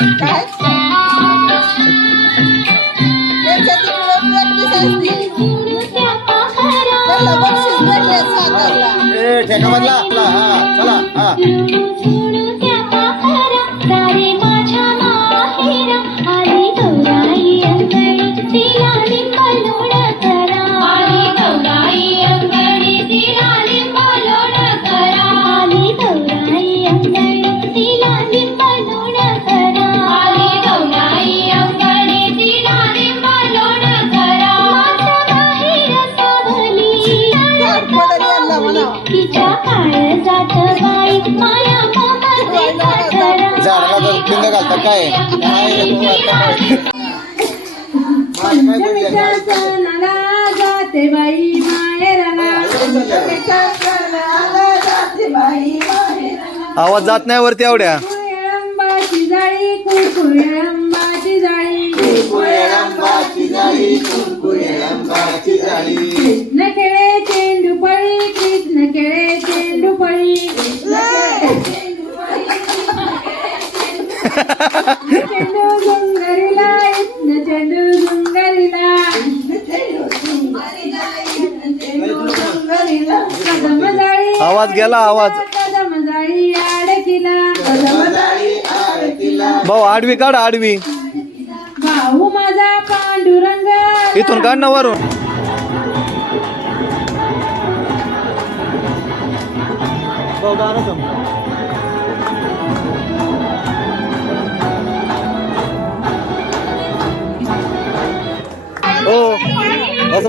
काय? ठेका बदला आपला हा चला हा. झाडाला जर पिंग घालता काय जाते बाई आवाज जात नाही वरती एवढ्या. जाळी कुळकुळंबाची जाळी. खेळे चेंडू पळी चेंडू गुंगरीला इथनं चेंडू गुंगरीला कदम जाळी आवाज गेला आवाज. कदम जाळी भाऊ आडवी काढ आडवी. भाऊ माझा पांडुरंग. इथून काढ ना वरून. भाऊ गाणं संपलं. हो असं